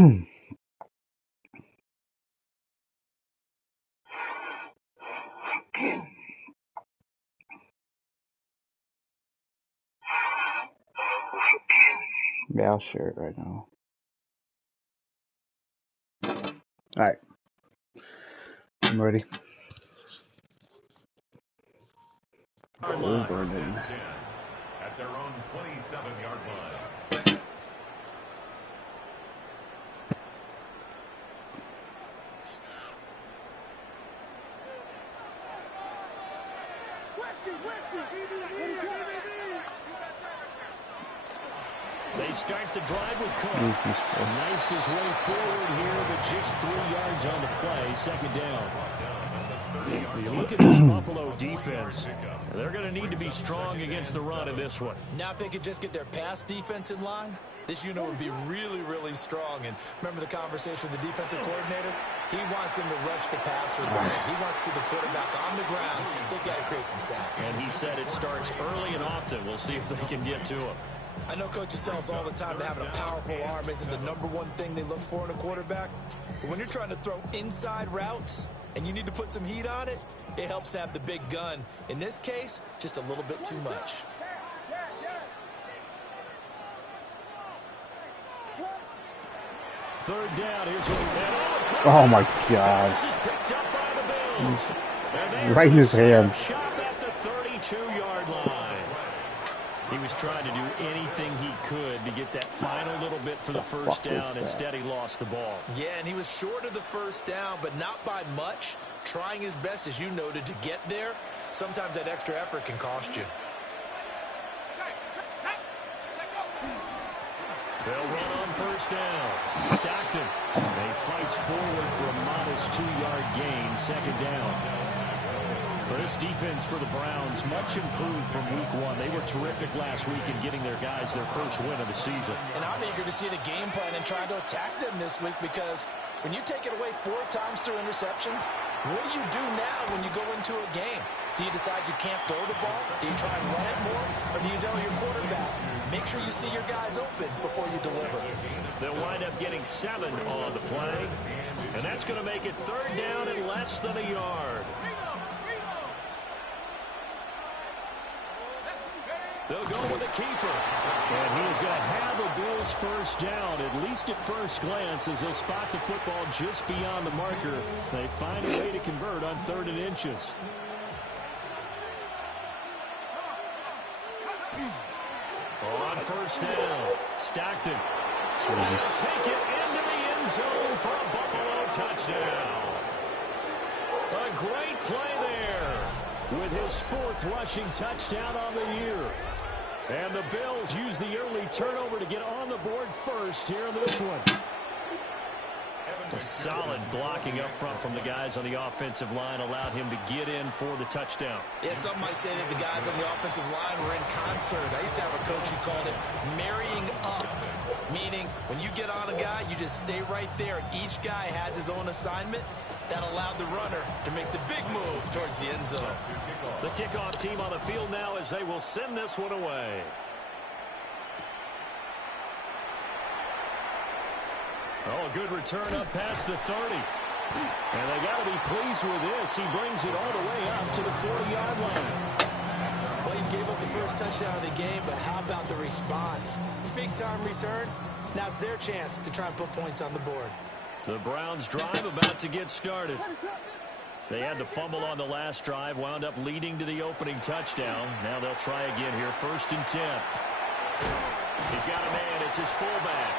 Yeah, I'll share it right now. Alright. I'm ready. Line, at their own 27-yard line. They start the drive with Cook. Nice his way forward here, but just 3 yards on the play. Second down. You look at this Buffalo defense. They're going to need to be strong against the run in this one. Now if they could just get their pass defense in line, this unit would be really, really strong. And remember the conversation with the defensive coordinator? He wants them to rush the passer better. He wants to see the quarterback on the ground. They've got to create some sacks. And he said it starts early and often. We'll see if they can get to him. I know coaches tell us all the time that having a powerful arm isn't the #1 thing they look for in a quarterback. But when you're trying to throw inside routes and you need to put some heat on it, it helps have the big gun. In this case, just a little bit too much. Third down. Here's Oh my God. Right in his hands. Shot at the 32-yard line. He was trying to do anything he could to get that final little bit for the first down. Instead, he lost the ball. Yeah, and he was short of the first down, but not by much. Trying his best, as you noted, to get there. Sometimes that extra effort can cost you. They'll run on first down. Stockton. He fights forward for a modest 2-yard gain. Second down. This defense for the Browns, much improved from week 1. They were terrific last week in getting their guys their first win of the season. And I'm eager to see the game plan and trying to attack them this week, because when you take it away 4 times through interceptions, what do you do now when you go into a game? Do you decide you can't throw the ball? Do you try and run it more? Or do you tell your quarterback, make sure you see your guys open before you deliver? They'll wind up getting 7 on the play. And that's going to make it third down and less than a yard. They'll go with a keeper. And he is going to have a Bills first down, at least at first glance, as they'll spot the football just beyond the marker. They find a way to convert on 3rd and inches. On first down, Stockton will take it into the end zone for a Buffalo touchdown. A great play there with his 4th rushing touchdown on the year. And the Bills use the early turnover to get on the board first here in this one. A solid blocking up front from the guys on the offensive line allowed him to get in for the touchdown. Yeah, some might say that the guys on the offensive line were in concert. I used to have a coach who called it marrying up, meaning when you get on a guy, you just stay right there, and each guy has his own assignment. That allowed the runner to make the big move towards the end zone. The kickoff team on the field now as they will send this one away. Oh, a good return up past the 30. And they got to be pleased with this. He brings it all the way up to the 40-yard line. Well, he gave up the first touchdown of the game, but how about the response? Big-time return. Now it's their chance to try and put points on the board. The Browns drive about to get started. They had the fumble on the last drive, wound up leading to the opening touchdown. Now they'll try again here, 1st and 10. He's got a man. It's his fullback.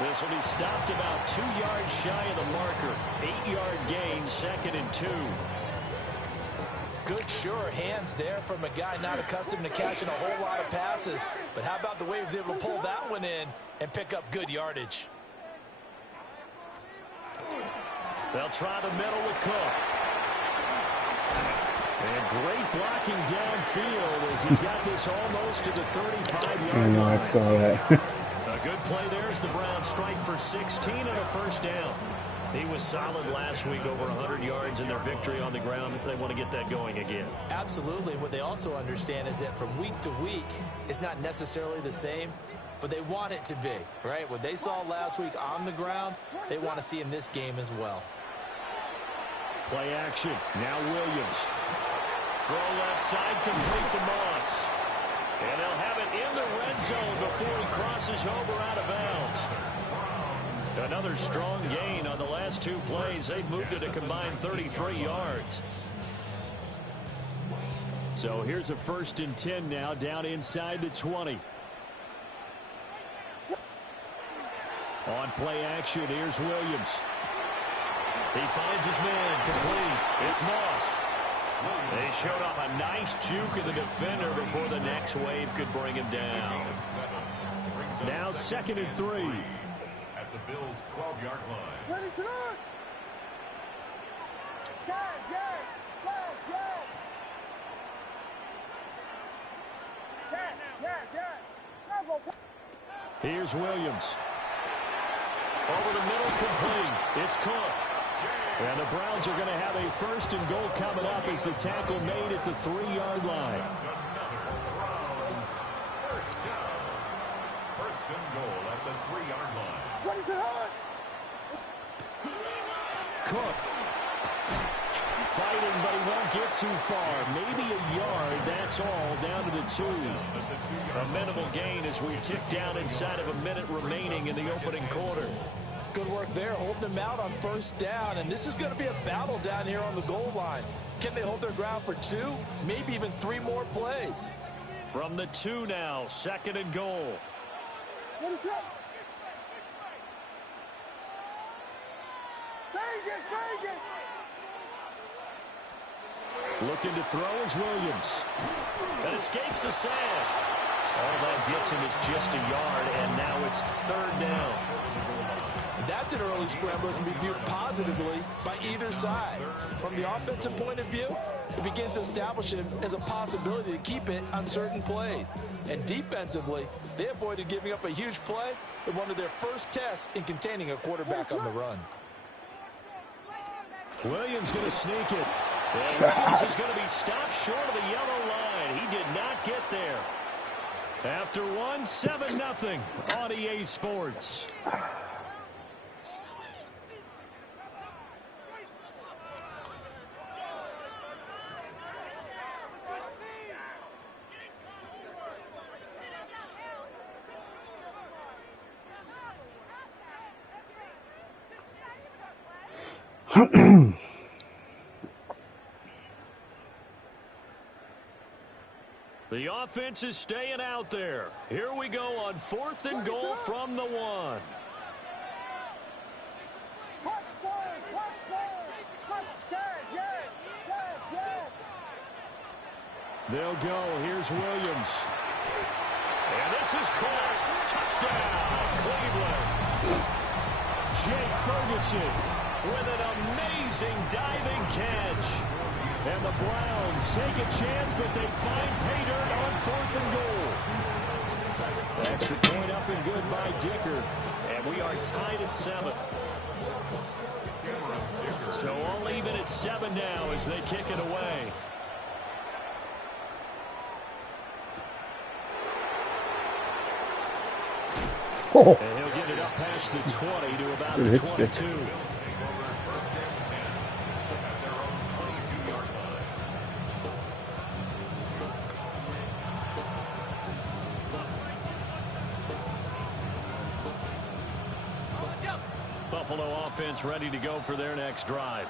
This will be stopped about 2 yards shy of the marker. 8-yard gain, 2nd and 2. Good, sure hands there from a guy not accustomed to catching a whole lot of passes. But how about the way he was able to pull that one in and pick up good yardage? They'll try the middle with Cook. And great blocking downfield as he's got this almost to the 35-yard line. I saw that. A good play there as the Browns strike for 16 and a first down. He was solid last week, over 100 yards in their victory on the ground. They want to get that going again. Absolutely. What they also understand is that from week to week, it's not necessarily the same, but they want it to be, right? What they saw last week on the ground, they want to see in this game as well. Play action. Now Williams. Throw left side, complete to Moss. And they'll have it in the red zone before he crosses over out of bounds. Another strong gain on the last two plays. They've moved it a combined 33 yards. So here's a 1st and 10 now, down inside the 20. On play action, here's Williams. He finds his man, complete. It's Moss. They showed off a nice juke of the defender before the next wave could bring him down. Now 2nd and 3. At the Bills' 12-yard line. Ready to run! Yes, yes! Yes, yes! Yes, yes, yes! Go, go. Here's Williams. Over the middle, complete. It's Cook. And the Browns are going to have a 1st and goal coming up as the tackle made at the 3-yard line. First and goal at the 3-yard line. Ready to run! Cook. Fighting, but he won't get too far. Maybe a yard, that's all, down to the 2. A minimal gain as we tick down inside of a minute remaining in the opening quarter. Good work there, holding them out on 1st down, and this is going to be a battle down here on the goal line. Can they hold their ground for 2, maybe even 3 more plays? From the 2 now, 2nd and goal. What is up? Vegas, Vegas! Looking to throw is Williams. That escapes the sand. All that gets him is just a yard, and now it's 3rd down. That's an early scramble that can be viewed positively by either side. From the offensive point of view, it begins to establish it as a possibility to keep it on certain plays. And defensively, they avoided giving up a huge play in one of their first tests in containing a quarterback on the run. Williams going to sneak it. And Williams is going to be stopped short of the yellow line. He did not get there. After 7-0 on EA Sports. The offense is staying out there. Here we go on 4th and goal from the 1. They'll go. Here's Williams. And this is caught. Touchdown, Cleveland. Jake Ferguson with an amazing diving catch. And the Browns take a chance, but they find pay dirt on 4th and goal. Extra point up and good by Dicker. And we are tied at 7. So all even at 7 now as they kick it away. Oh. And he'll get it up past the 20 to about the 22. Buffalo offense ready to go for their next drive.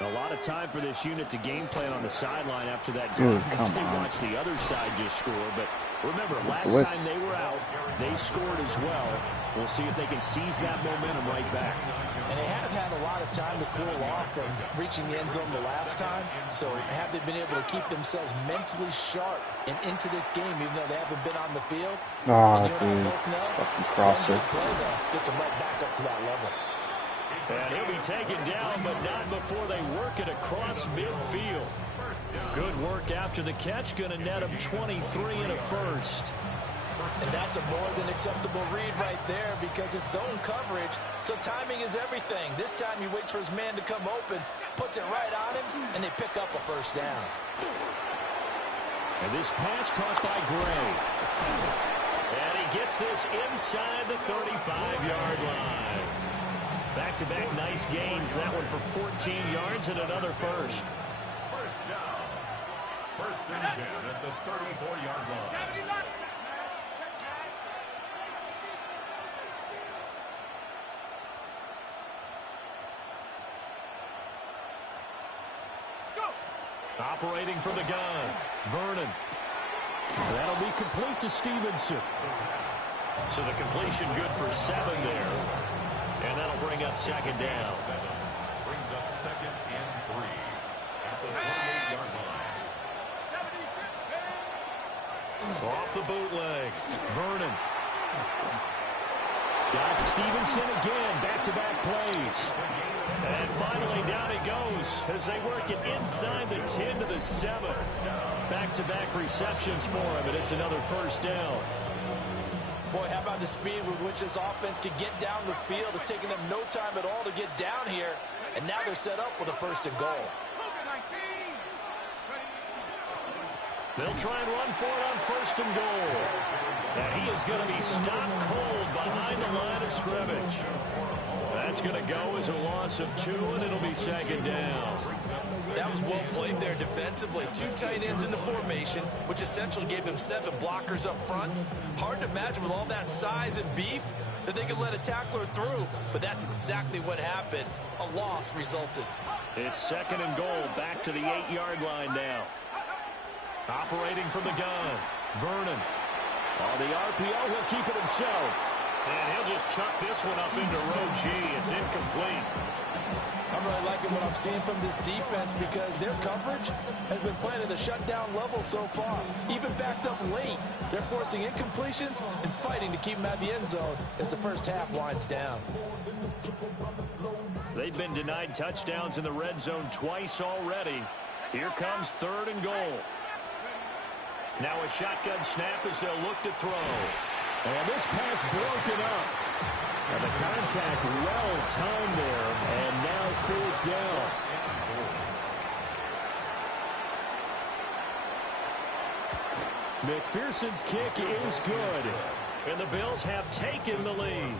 A lot of time for this unit to game plan on the sideline after that drive. They watched the other side just score, but remember, last time they were out, they scored as well. We'll see if they can seize that momentum right back. And they have had a lot of time to cool off from reaching the end zone the last time. So have they been able to keep themselves mentally sharp and into this game, even though they haven't been on the field? Oh, dude. Fucking crosser. Gets them right back up to that level. And he'll be taken down, but not before they work it across midfield. Good work after the catch. Going to net him 23 and a 1st. And that's a more than acceptable read right there because it's zone coverage, so timing is everything. This time he waits for his man to come open, puts it right on him, and they pick up a first down. And this pass caught by Gray. And he gets this inside the 35-yard line. Back-to-back nice gains. That one for 14 yards and another first. First down. First and 10 at the 34-yard line. Operating from the gun, Vernon. That'll be complete to Stevenson. So the completion good for 7 there. And that'll bring up second down. Brings up second and 3 at the 28-yard line. Off the bootleg, Vernon. Got Stevenson again, back-to-back plays. And finally, down it goes as they work it inside the 10 to the 7. Back-to-back receptions for him, and it's another first down. Boy, how about the speed with which this offense can get down the field? It's taken them no time at all to get down here, and now they're set up with a first and goal. They'll try and run for it on first and goal. And he is going to be stopped cold behind the line of scrimmage. That's going to go as a loss of 2, and it'll be second down. That was well played there defensively. 2 tight ends in the formation, which essentially gave them 7 blockers up front. Hard to imagine with all that size and beef that they could let a tackler through, but that's exactly what happened. A loss resulted. It's second and goal, back to the 8-yard line now. Operating from the gun, Vernon. On the RPO, he'll keep it himself. And he'll just chuck this one up into row G. It's incomplete. I'm really liking what I'm seeing from this defense because their coverage has been playing at a shutdown level so far. Even backed up late, they're forcing incompletions and fighting to keep them out of the end zone as the first half winds down. They've been denied touchdowns in the red zone twice already. Here comes third and goal. Now a shotgun snap as they'll look to throw. And this pass broken up. And the contact well timed there. And now fourth down. McPherson's kick is good. And the Bills have taken the lead.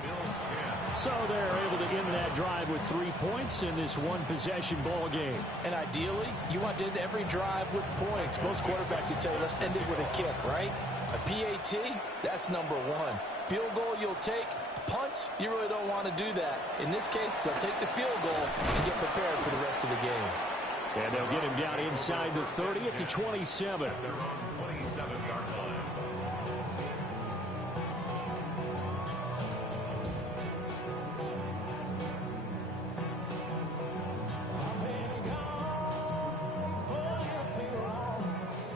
So they're able to end that drive with 3 points in this one-possession ball game. And ideally, you want to end every drive with points. Most quarterbacks would tell you, let's end it with a kick, right? A PAT, that's number 1. Field goal you'll take. Punts, you really don't want to do that. In this case, they'll take the field goal and get prepared for the rest of the game. And they'll get him down inside the 30 at the 27. Their own 27-yard line.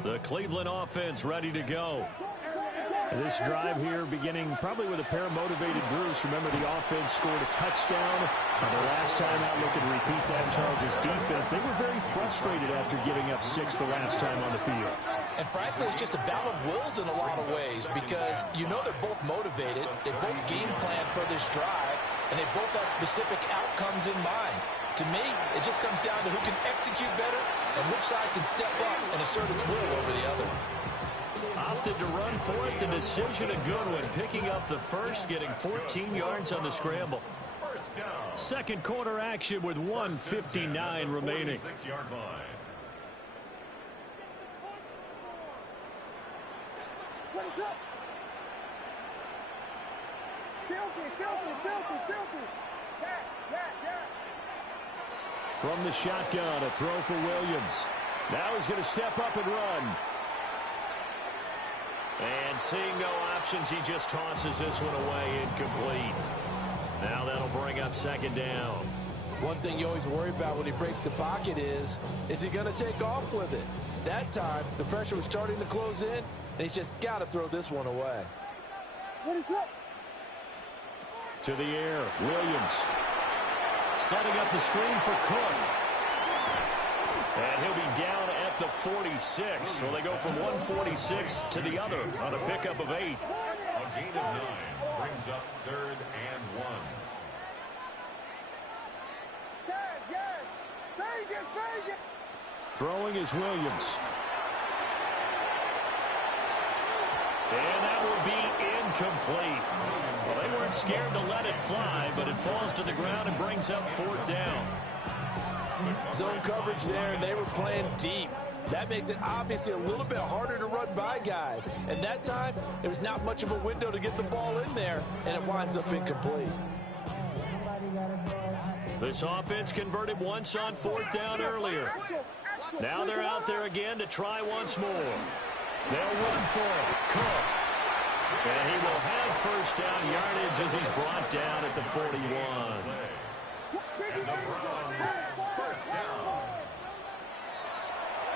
The Cleveland offense ready to go. This drive here beginning probably with a pair of motivated groups. Remember, the offense scored a touchdown. The last time out, look and repeat that, Charles' defense. They were very frustrated after giving up 6 the last time on the field. And frankly, it's just a battle of wills in a lot of ways because you know they're both motivated. They both game plan for this drive, and they both have specific outcomes in mind. To me, it just comes down to who can execute better and which side can step up and assert its will over the other. Opted to run for it. The decision a good one. Picking up the first, getting 14 yards on the scramble. First down. Second quarter action with 1:59 remaining. 6-yard line. What is up? Filthy. Yeah. From the shotgun, a throw for Williams. Now he's going to step up and run. And seeing no options, he just tosses this one away, incomplete. Now that'll bring up second down. One thing you always worry about when he breaks the pocket is he going to take off with it? That time, the pressure was starting to close in, and he's just got to throw this one away. What is up? To the air, Williams. Setting up the screen for Cook. And he'll be down at the 46. So they go from 146 to the other on a pickup of 8. Gain of 9 brings up 3rd and 1. Yes. Vegas. Throwing is Williams. And that will be incomplete. Well, they weren't scared to let it fly, but it falls to the ground and brings up 4th down. Zone coverage there, and they were playing deep. That makes it obviously a little bit harder to run by guys. And that time, there was not much of a window to get the ball in there, and it winds up incomplete. This offense converted once on 4th down earlier. Now they're out there again to try once more. They'll run for it. Cook. And he will have 1st down yardage as he's brought down at the 41. And the Browns, 1st down.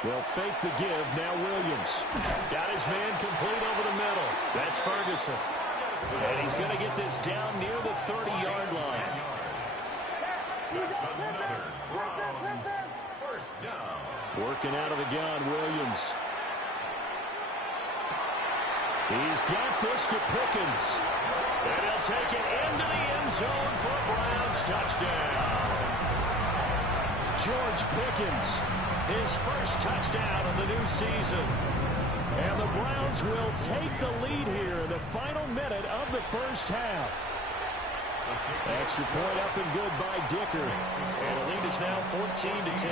They'll fake the give. Now Williams. Got his man complete over the middle. That's Ferguson. And he's going to get this down near the 30-yard line. That's another Browns 1st down. Working out of the gun, Williams. He's got this to Pickens. And he'll take it into the end zone for a Browns touchdown. George Pickens, his first touchdown of the new season. And the Browns will take the lead here in the final minute of the first half. Extra point up and good by Dicker. And the lead is now 14-10.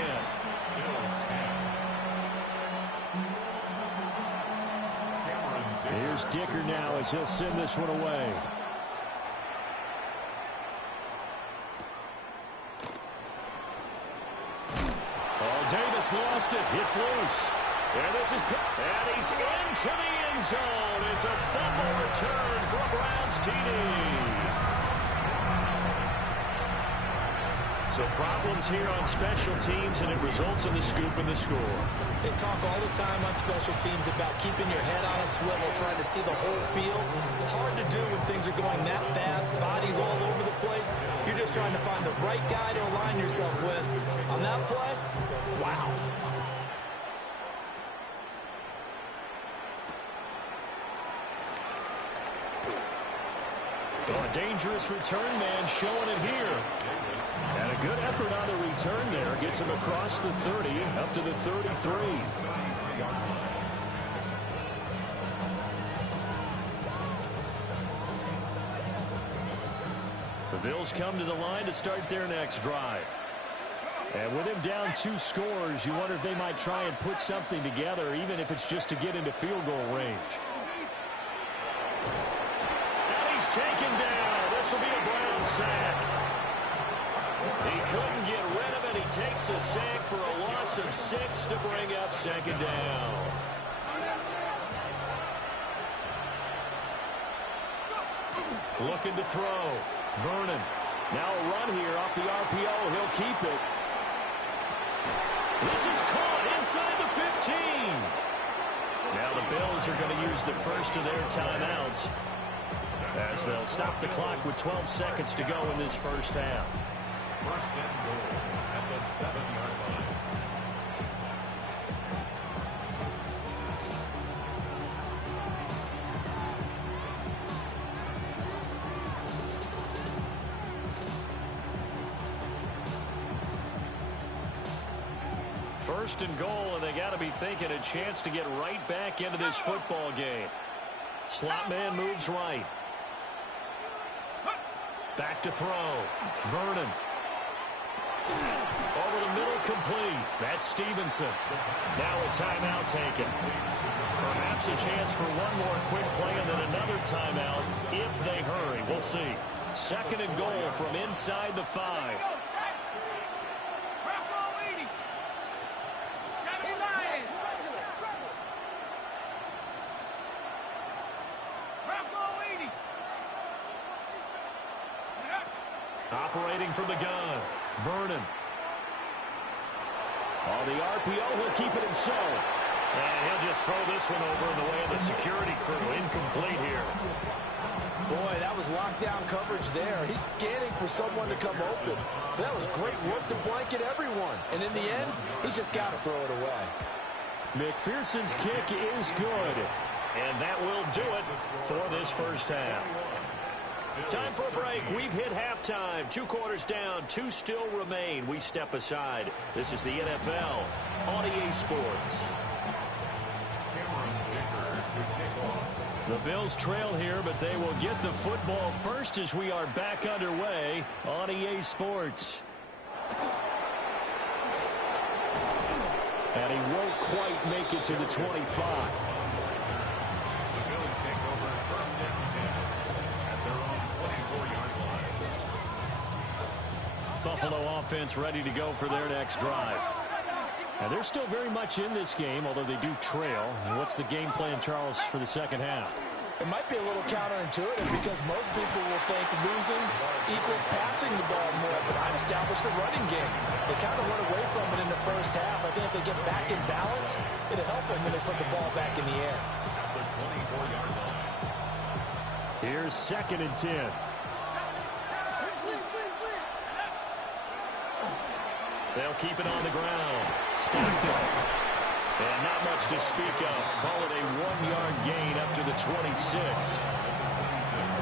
Here's Dicker now as he'll send this one away. Oh, Davis lost it. It's loose. And this is and he's into the end zone. It's a fumble return for a Browns TD. So problems here on special teams, and it results in the scoop and the score. They talk all the time on special teams about keeping your head on a swivel, trying to see the whole field. Hard to do when things are going that fast, bodies all over the place. You're just trying to find the right guy to align yourself with. On that play, wow. Oh, a dangerous return man showing it here. And a good effort on the return there. Gets him across the 30, up to the 33. The Bills come to the line to start their next drive. And with him down 2 scores, you wonder if they might try and put something together, even if it's just to get into field goal range. And he's taken down. This will be a Browns sack. He couldn't get rid of it. He takes a sack for a loss of 6 to bring up 2nd down. Looking to throw. Vernon. Now a run here off the RPO. He'll keep it. This is caught inside the 15. Now the Bills are going to use the first of their timeouts as they'll stop the clock with 12 seconds to go in this first half. 1st and goal at the 7-yard line. First and goal, and they got to be thinking a chance to get right back into this football game. Slot man moves right. Back to throw. Vernon. Over the middle, complete. That's Stevenson. Now a timeout taken. Perhaps a chance for one more quick play and then another timeout if they hurry. We'll see. 2nd and goal from inside the 5. Operating from the gun. Vernon. On the RPO, he'll keep it himself. And he'll just throw this one over in the way of the security crew. Incomplete here. Boy, that was lockdown coverage there. He's scanning for someone to come open. That was great work to blanket everyone. And in the end, he's just got to throw it away. McPherson's kick is good. And that will do it for this first half. Time for a break. We've hit halftime. 2 quarters down. 2 still remain. We step aside. This is the NFL on EA Sports. The Bills trail here, but they will get the football first as we are back underway on EA Sports. And he won't quite make it to the 25. Buffalo offense ready to go for their next drive. And they're still very much in this game, although they do trail. What's the game plan, Charles, for the second half? It might be a little counterintuitive because most people will think losing equals passing the ball more, but I've established the running game. They kind of went away from it in the first half. I think if they get back in balance, it'll help them when they put the ball back in the air. Here's 2nd and 10. They'll keep it on the ground. Stacked it. And not much to speak of. Call it a 1-yard gain up to the 26.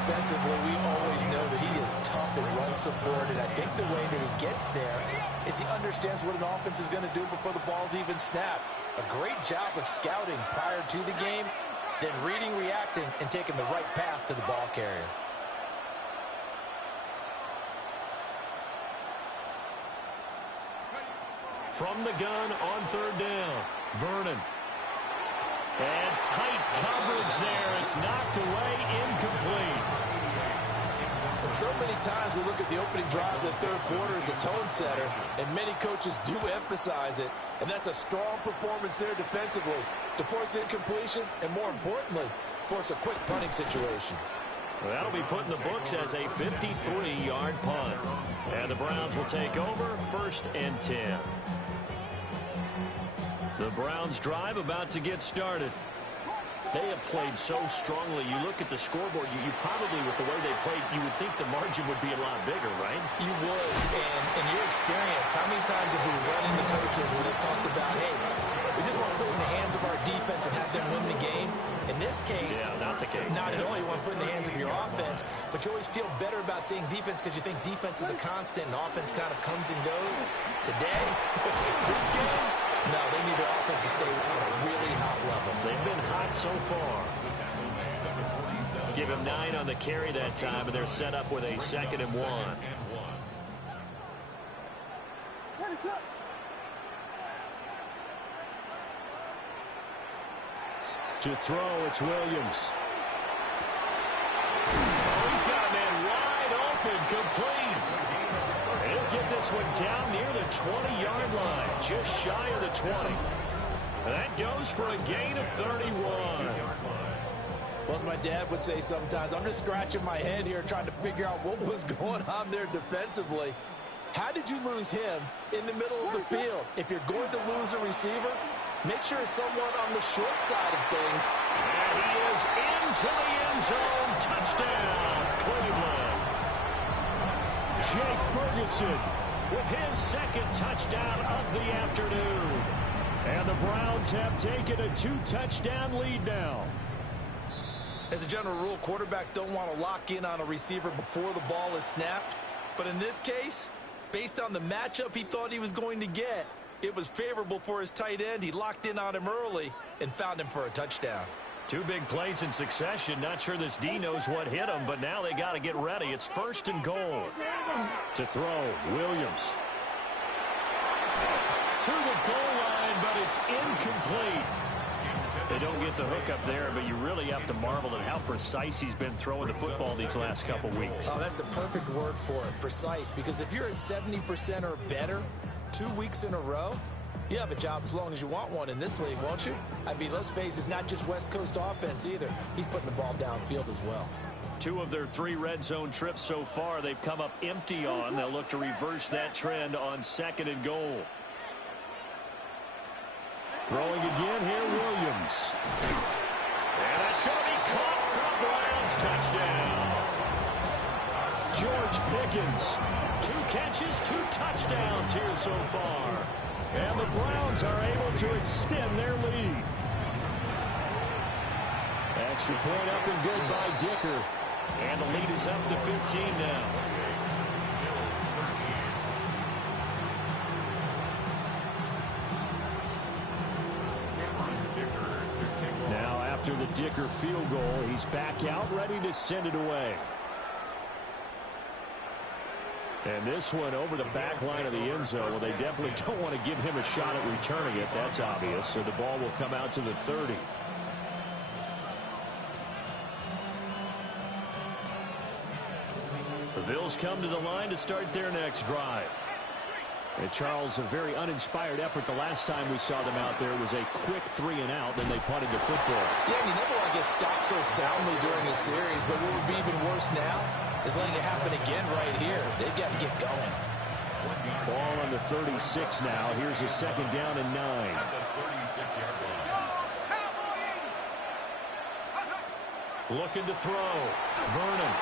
Defensively, we always know that he is tough and run support, and I think the way that he gets there is he understands what an offense is going to do before the ball's even snapped. A great job of scouting prior to the game, then reading, reacting, and taking the right path to the ball carrier. From the gun on 3rd down, Vernon. And tight coverage there. It's knocked away, incomplete. And so many times we look at the opening drive of the third quarter as a tone setter, and many coaches do emphasize it. And that's a strong performance there defensively to force incompletion and, more importantly, force a quick punting situation. Well, that'll be put in the books as a 53-yard punt. And the Browns will take over 1st and 10. The Browns drive about to get started. They have played so strongly. You look at the scoreboard, you probably, with the way they played, you would think the margin would be a lot bigger, right? You would. And in your experience, how many times have we run into coaches where they've talked about, hey, we just want to put it in the hands of our defense and have them win the game? In this case, not the case. Not at all. You want to put it in the hands of your offense, but you always feel better about seeing defense because you think defense is a constant and offense kind of comes and goes. Today, this game, no, they need their offense to stay on a really hot level. They've been hot so far. Give him 9 on the carry that time, and they're set up with a 2nd and 1. To throw, it's Williams. Oh, he's got a man wide open, complete. He'll get this one down near the 20-yard line, just shy of the 20. That goes for a gain of 31. Well, as my dad would say sometimes, I'm just scratching my head here trying to figure out what was going on there defensively. How did you lose him in the middle of the field? If you're going to lose a receiver, make sure it's someone on the short side of things. And he is into the end zone. Touchdown, Cleveland. Jake Ferguson with his 2nd touchdown of the afternoon. And the Browns have taken a 2-touchdown lead now. As a general rule, quarterbacks don't want to lock in on a receiver before the ball is snapped. But in this case, based on the matchup he thought he was going to get, it was favorable for his tight end. He locked in on him early and found him for a touchdown. 2 big plays in succession. Not sure this D knows what hit him, but now they got to get ready. It's 1st and goal. To throw, Williams. To the goal line, but it's incomplete. They don't get the hook up there, but you really have to marvel at how precise he's been throwing the football these last couple weeks. Oh, that's the perfect word for it, precise, because if you're at 70% or better 2 weeks in a row, you have a job as long as you want one in this league, won't you? I mean, let's face it, it's not just West Coast offense either. He's putting the ball downfield as well. 2 of their 3 red zone trips so far, they've come up empty on. They'll look to reverse that trend on 2nd and goal. Throwing again here, Williams. And that's going to be caught for a Browns touchdown. George Pickens, 2 catches, 2 touchdowns here so far. And the Browns are able to extend their lead. Extra point up and good by Dicker. And the lead is up to 15 now. Now after the Dicker field goal, he's back out ready to send it away. And this one over the back line of the end zone. Well, they definitely don't want to give him a shot at returning it. That's obvious. So the ball will come out to the 30. The Bills come to the line to start their next drive. And Charles, a very uninspired effort the last time we saw them out there. It was a quick 3-and-out, then they punted the football. Yeah, and you never want to get stopped so soundly during a series, but what would be even worse now is letting it happen again right here. They've got to get going. Ball on the 36 now. Here's a second down and 9. Looking to throw. Vernon.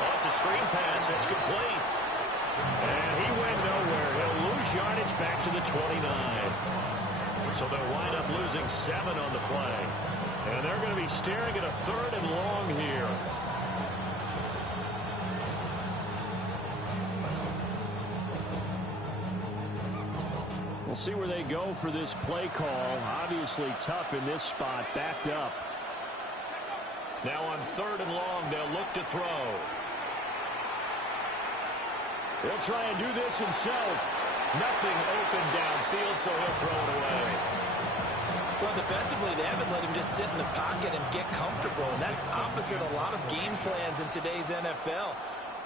Oh, it's a screen pass. That's complete. And he went nowhere. He'll lose yardage back to the 29. So they'll wind up losing 7 on the play. And they're going to be staring at a 3rd and long here. We'll see where they go for this play call. Obviously tough in this spot, backed up. Now on 3rd and long, they'll look to throw. He'll try and do this himself. Nothing open downfield, so he'll throw it away. Well, defensively, they haven't let him just sit in the pocket and get comfortable, and that's opposite a lot of game plans in today's NFL.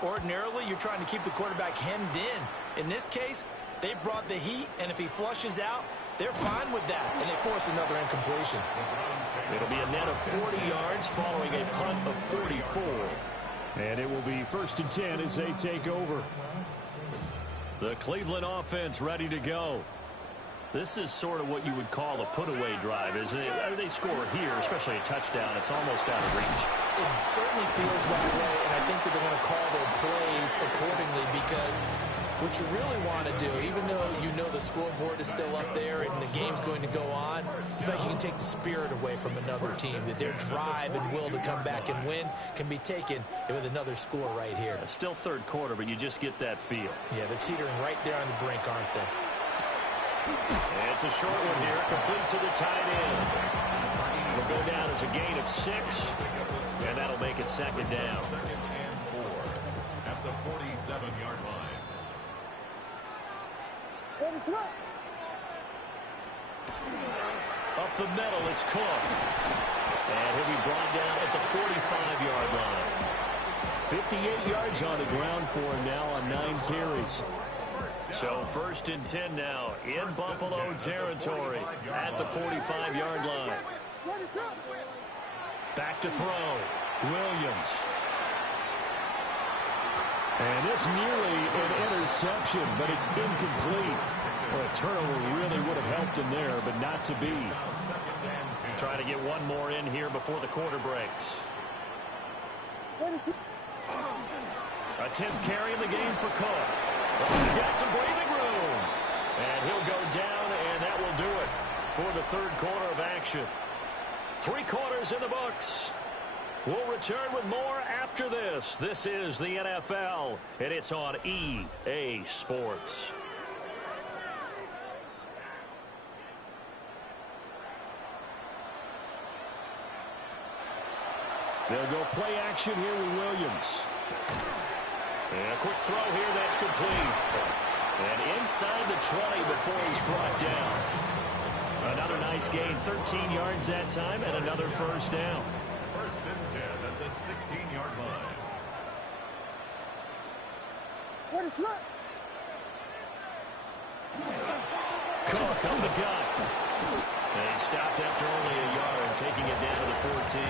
Ordinarily, you're trying to keep the quarterback hemmed in. In this case, they brought the heat, and if he flushes out, they're fine with that, and they force another incompletion. It'll be a net of 40 yards following a punt of 44. And it will be 1st and 10 as they take over. The Cleveland offense ready to go. This is sort of what you would call a put-away drive, isn't it? I mean, they score here, especially a touchdown. It's almost out of reach. It certainly feels that way, and I think that they're going to call their plays accordingly because what you really want to do, even though you know the scoreboard is still up there and the game's going to go on, you feel like you can take the spirit away from another team, that their drive and will to come back and win can be taken with another score right here. It's still 3rd quarter, but you just get that feel. Yeah, they're teetering right there on the brink, aren't they? And it's a short one here, complete to the tight end. It'll go down as a gain of 6, and that'll make it 2nd down. 2nd and 4 at the 47-yard line. Up the middle, it's Cook. And he'll be brought down at the 45-yard line. 58 yards on the ground for him now on 9 carries. So 1st and 10 now in Buffalo territory at the 45-yard line. Back to throw. Williams. And this nearly an interception, but it's incomplete. Well, a turnover really would have helped him there, but not to be. Try to get one more in here before the quarter breaks. A 10th carry in the game for Cook. Oh, he's got some breathing room. And he'll go down, and that will do it for the 3rd quarter of action. 3 quarters in the books. We'll return with more after this. This is the NFL, and it's on EA Sports. They'll go play action here with Williams. And a quick throw here, that's complete. And inside the 20 before he's brought down. Another nice gain, 13 yards that time, and another 1st down. 1st and 10 at the 16-yard line. What is that? Cook up the gut. And he stopped after only a yard, taking it down to the 14.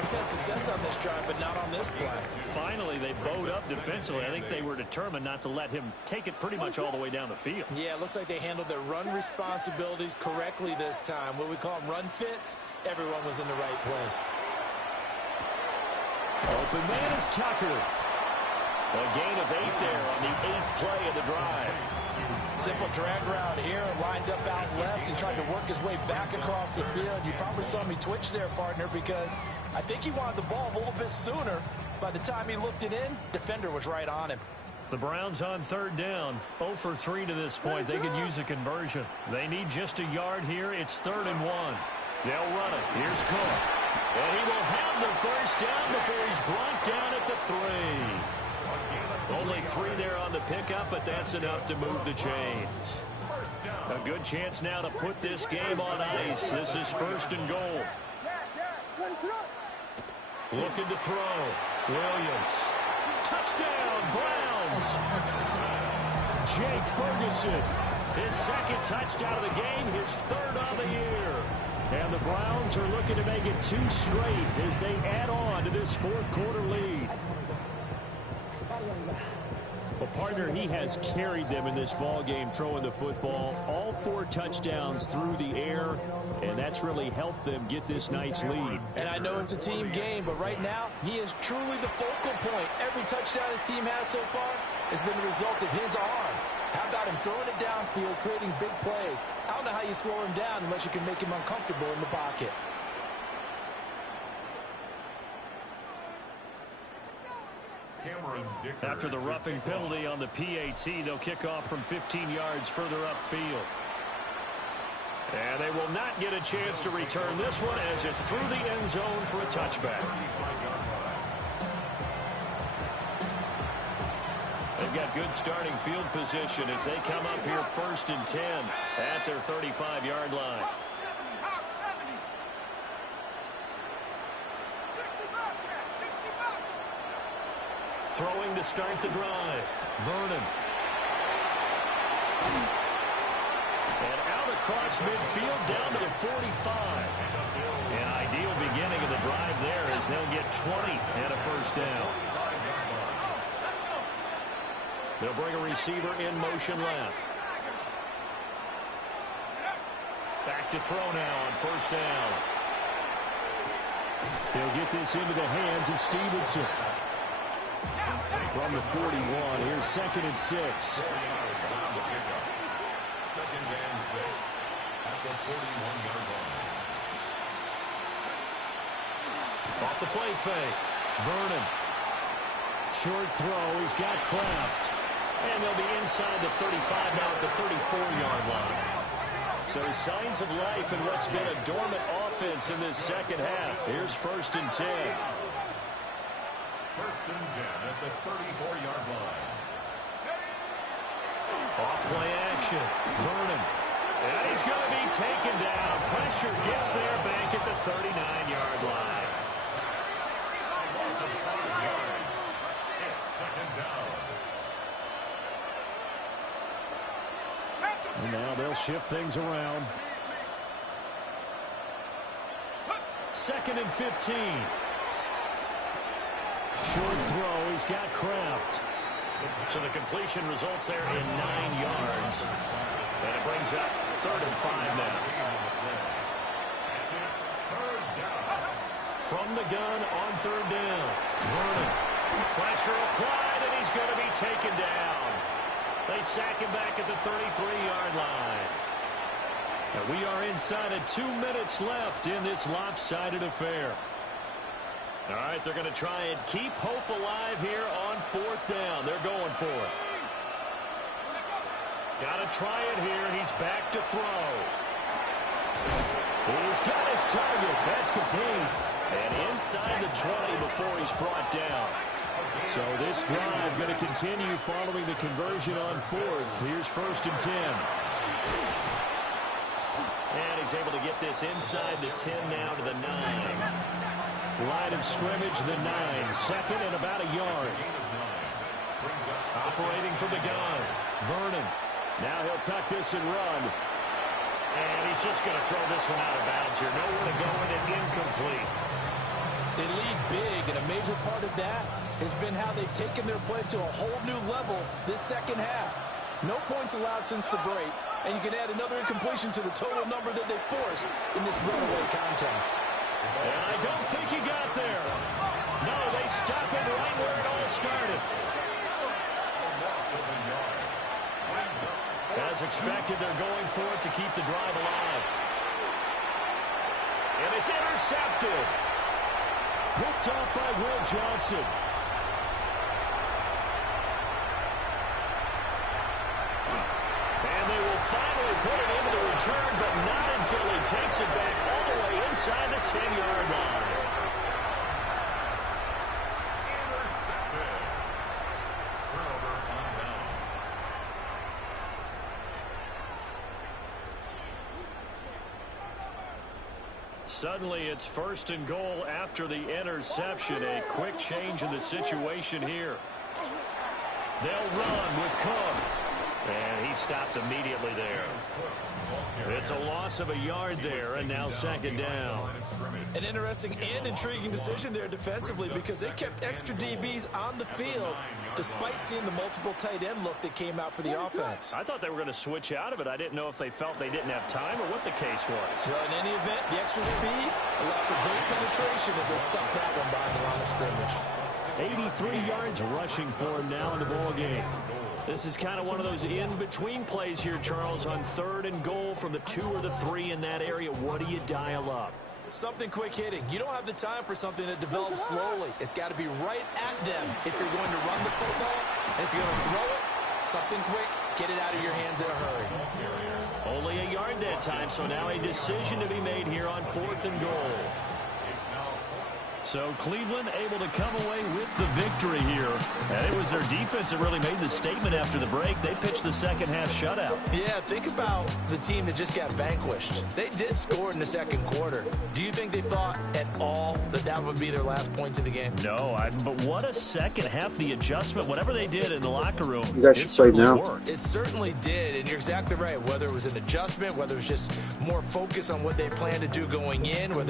He's had success on this drive, but not on this play. Finally, they bowed up defensively. I think they were determined not to let him take it pretty much all the way down the field. Yeah, it looks like they handled their run responsibilities correctly this time. What we call them run fits, everyone was in the right place. Open man is Tucker. A gain of 8 there on the 8th play of the drive. Simple drag route here, lined up out left and tried to work his way back across the field. You probably saw me twitch there, partner, because I think he wanted the ball a little bit sooner. By the time he looked it in, defender was right on him. The Browns on 3rd down. 0 for 3 to this point. They could use a conversion. They need just a yard here. It's 3rd and 1. They'll run it. Here's Cook. And he will have the first down before he's brought down at the 3. Only 3 there on the pickup, but that's enough to move the chains. A good chance now to put this game on ice. This is 1st and goal. Looking to throw. Williams. Touchdown, Browns. Jake Ferguson. His 2nd touchdown of the game, his 3rd on the year. And the Browns are looking to make it 2 straight as they add on to this 4th quarter lead. Well, partner, he has carried them in this ball game throwing the football. All 4 touchdowns through the air, and that's really helped them get this nice lead. And I know it's a team game, but right now, he is truly the focal point. Every touchdown his team has so far has been the result of his arm. How about him throwing it downfield, creating big plays? I don't know how you slow him down unless you can make him uncomfortable in the pocket. After the roughing penalty on the PAT, they'll kick off from 15 yards further upfield. And they will not get a chance to return this one as it's through the end zone for a touchback. They've got good starting field position as they come up here 1st and 10 at their 35-yard line. Throwing to start the drive. Vernon. And out across midfield down to the 45. An ideal beginning of the drive there as they'll get 20 and a first down. They'll bring a receiver in motion left. Back to throw now on 1st down. He'll get this into the hands of Stevenson. From the 41, here's 2nd and 6. 2nd and 6 at the 41-yard line. Off the play fake. Vernon. Short throw. He's got Kraft. And they'll be inside the 35 now at the 34-yard line. So signs of life in what's been a dormant offense in this 2nd half. Here's 1st and 10. 1st and 10 at the 34-yard line. Off play action. Vernon. And he's going to be taken down. Pressure gets there back at the 39-yard line. It's 2nd down. And now they'll shift things around. 2nd and 15. Short throw. He's got Kraft. So the completion results there in 9 yards. And it brings up 3rd and 5 now. From the gun on 3rd down. Vernon. Pressure applied, and he's going to be taken down. They sack him back at the 33-yard line. And we are inside of 2 minutes left in this lopsided affair. All right, they're going to try and keep hope alive here on 4th down. They're going for it. Got to try it here. He's back to throw. He's got his target. That's complete. And inside the 20 before he's brought down. So this drive going to continue following the conversion on 4th. Here's 1st and 10. And he's able to get this inside the 10 now to the 9. Line of scrimmage, the 9. 2nd and about a yard. Operating from the gun. Vernon. Now he'll tuck this and run. And he's just going to throw this one out of bounds here. Nowhere to go with it. Incomplete. They lead big, and a major part of that has been how they've taken their play to a whole new level this 2nd half. No points allowed since the break, and you can add another incompletion to the total number that they forced in this runaway contest. And I don't think he got there. No, they stop it right where it all started. As expected, they're going for it to keep the drive alive. And it's intercepted. Picked off by Will Johnson. And they will finally put it into the return, but not until he takes it back all the way inside the 10-yard line. Intercepted. Turnover on downs. Suddenly, it's 1st and goal after the interception. A quick change in the situation here. They'll run with Cook. And he stopped immediately there. It's a loss of a yard there, and now 2nd down. An interesting and intriguing decision there defensively because they kept extra DBs on the field despite seeing the multiple tight end look that came out for the offense. I thought they were going to switch out of it. I didn't know if they felt they didn't have time or what the case was. Well, in any event, the extra speed allowed for great penetration as they stuffed that one behind the line of scrimmage. 83 yards rushing for him now in the ball game. This is kind of one of those in-between plays here, Charles, on 3rd and goal from the 2 or the 3 in that area. What do you dial up? Something quick hitting. You don't have the time for something that develops slowly. It's got to be right at them if you're going to run the football. And if you're going to throw it, something quick, get it out of your hands in a hurry. Only a yard that time, so now a decision to be made here on 4th and goal. So Cleveland able to come away with the victory here. And it was their defense that really made the statement after the break. They pitched the second half shutout. Yeah, think about the team that just got vanquished. They did score in the 2nd quarter. Do you think they thought at all that that would be their last points of the game? No, but what a second half. The adjustment, whatever they did in the locker room, You guys should play now. worked. It certainly did, and you're exactly right. Whether it was an adjustment, whether it was just more focus on what they planned to do going in, whether